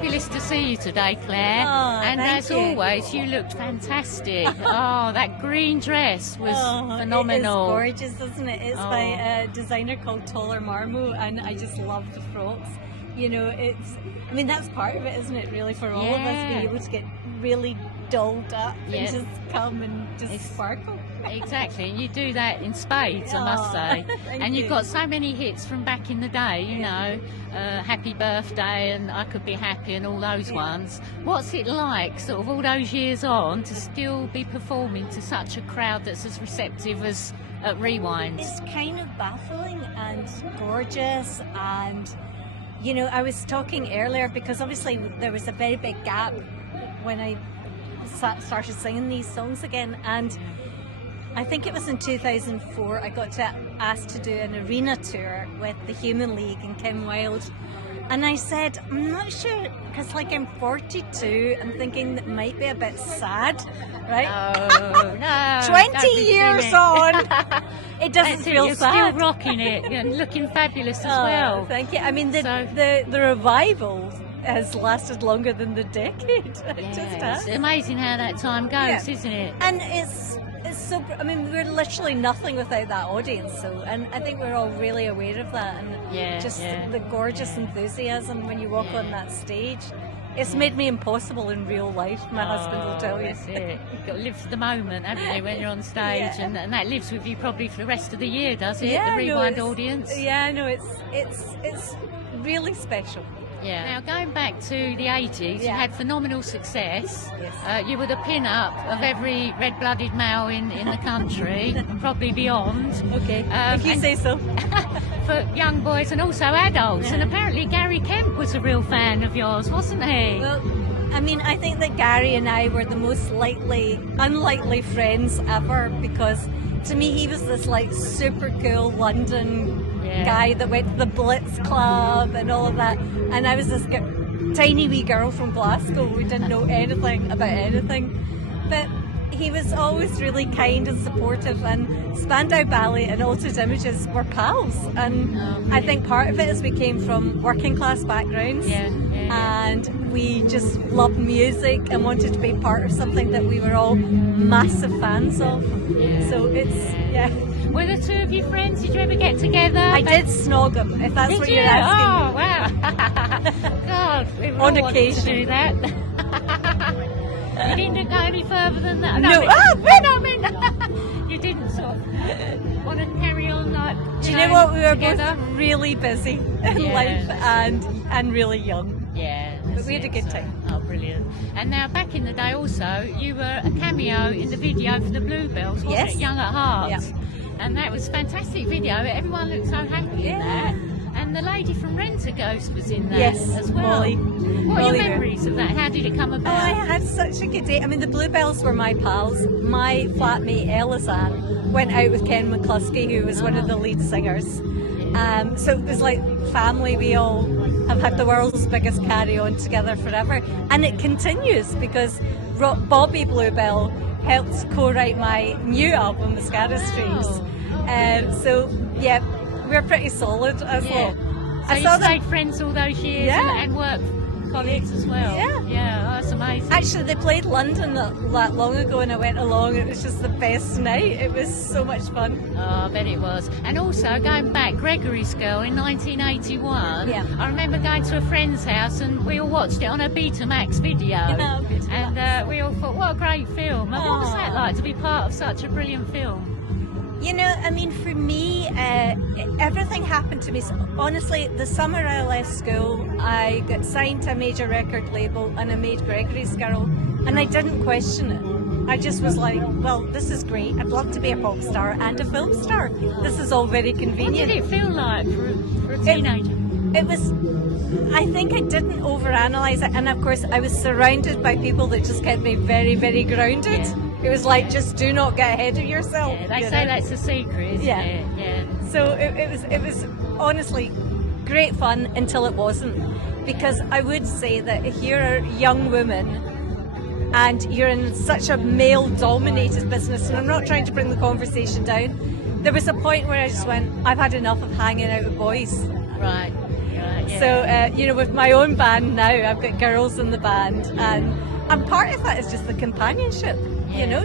fabulous to see you today, Claire. Oh, and thank as you. always, you looked fantastic. Oh, that green dress was phenomenal. It is gorgeous, isn't it? It's by a designer called Taller Marmo, and I just love the frocks. You know, I mean, that's part of it, isn't it, really, for all of us, being able to get really dolled up and just come and just sparkle. Exactly, and you do that in spades, I must say. And you've got so many hits from back in the day, you know, Happy Birthday and I Could Be Happy and all those ones. What's it like, sort of all those years on, to still be performing to such a crowd that's as receptive as at Rewinds? It's kind of baffling and gorgeous, and you know, I was talking earlier because obviously there was a very big gap when I started singing these songs again, and I think it was in 2004 I got asked to do an arena tour with the Human League and Kim Wilde, and I said, I'm not sure, because like I'm 42, I'm thinking that might be a bit sad, right? Oh, no. 20 years on, it doesn't feel You're sad. still rocking it and looking fabulous as well. Thank you. I mean, the revival has lasted longer than the decade. It just has. It's amazing how that time goes, isn't it? And it's so, I mean, we're literally nothing without that audience, so, and I think we're all really aware of that, and the gorgeous enthusiasm when you walk on that stage. It's made me impossible in real life, my husband will tell you. That's it. You've got to live for the moment, haven't you, when you're on stage, and that lives with you probably for the rest of the year, does it? The Rewind audience? Yeah, no, it's really special. Yeah. Now, going back to the 80s, you had phenomenal success. Yes. You were the pin-up of every red-blooded male in the country, and probably beyond. Okay, if you say so. For young boys and also adults. And apparently Gary Kemp was a real fan of yours, wasn't he? Well, I mean, I think that Gary and I were the most unlikely friends ever, because to me he was this like super cool London guy that went to the Blitz Club and all of that, and I was this tiny wee girl from Glasgow who didn't know anything about anything, but he was always really kind and supportive, and Spandau Ballet and Altered Images were pals, and I think part of it is we came from working class backgrounds, and we just loved music and wanted to be part of something that we were all massive fans of. So it's Were the two of you friends? Did you ever get together? I did snog him, if that's what you're asking. Oh, wow. God, we were on all wanting to occasion. do that. You didn't go any further than that? No. You didn't sort of want to carry on like. Do you know what? We were together? both really busy in life and really young. Yeah. But we had a good time. Oh, brilliant. And now, back in the day also, you were a cameo in the video for the Bluebells, wasn't it? Young at Heart. Yeah. And that was a fantastic video. Everyone looked so happy in that. And the lady from Rent-A-Ghost was in that as well. Molly. What are your memories of that? How did it come about? Oh, I had such a good day. I mean, the Bluebells were my pals. My flatmate Elizanne went out with Ken McCluskey, who was one of the lead singers. So it was like family. We all have had the world's biggest carry-on together forever. And it continues because Bobby Bluebell helped co-write my new album, Mascara Streams. So, yeah, we're pretty solid as well. So you stayed friends all those years and work colleagues as well? Yeah, that's amazing. Actually, they played London not that long ago and I went along. It was just the best night. It was so much fun. Oh, I bet it was. And also, going back, Gregory's Girl in 1981, I remember going to a friend's house and we all watched it on a Betamax video. And we all thought, what a great film. And what was that like, to be part of such a brilliant film? You know, I mean, for me, everything happened to me. Honestly, the summer I left school, I got signed to a major record label and I made Gregory's Girl, and I didn't question it. I just was like, well, this is great. I'd love to be a pop star and a film star. This is all very convenient. What did it feel like for a teenager? It was, I think I didn't overanalyze it, and of course I was surrounded by people that just kept me very, very grounded. It was like, just do not get ahead of yourself. They say that's the secret, isn't it? Yeah. So it was honestly great fun until it wasn't, because I would say that if you're a young woman and you're in such a male-dominated business, and I'm not trying to bring the conversation down, there was a point where I just went, I've had enough of hanging out with boys. Right. So with my own band now, I've got girls in the band, and part of that is just the companionship.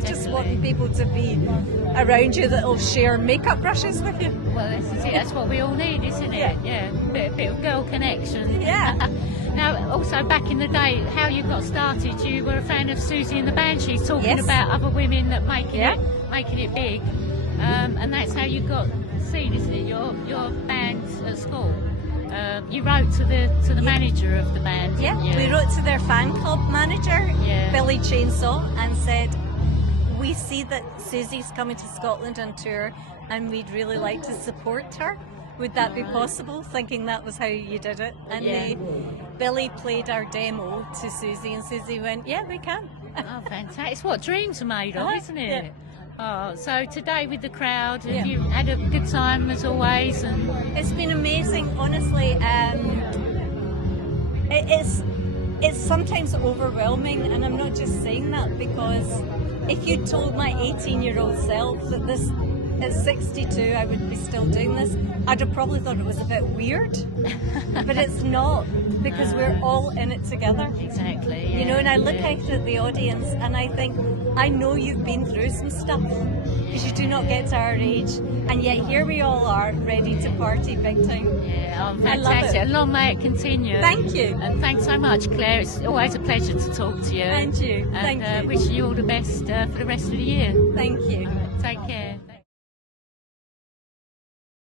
Just wanting people to be around you that'll share makeup brushes with you. Well, this is it. That's what we all need, isn't it? Yeah. Bit of girl connection. Yeah. Now, also back in the day, how you got started, you were a fan of Siouxsie and the Banshees, talking about other women that making it big, and that's how you got seen, isn't it? Your band at school. You wrote to the manager of the band. Yeah, didn't you? we wrote to their fan club manager, Billy Chainsaw, and said, we see that Siouxsie's coming to Scotland on tour and we'd really like to support her. Would that be possible? Thinking that was how you did it. And Billy played our demo to Siouxsie, and Siouxsie went, yeah, we can. Oh, fantastic. It's what dreams are made of, isn't it? Yeah. Oh, so today with the crowd, have you had a good time as always? And it's been amazing, honestly. It's sometimes overwhelming, and I'm not just saying that because if you told my 18-year-old self that this at 62 I would be still doing this, I'd have probably thought it was a bit weird. But it's not, because we're all in it together. Exactly. Yeah, and I look out at the audience and I think, I know you've been through some stuff, because you do not get to our age, and yet here we all are, ready to party big time. Yeah, oh, I love fantastic. it. Long may it continue. Thank you. And thanks so much, Claire. It's always a pleasure to talk to you. And you. And Thank you. wishing you all the best for the rest of the year. Thank you. Take care.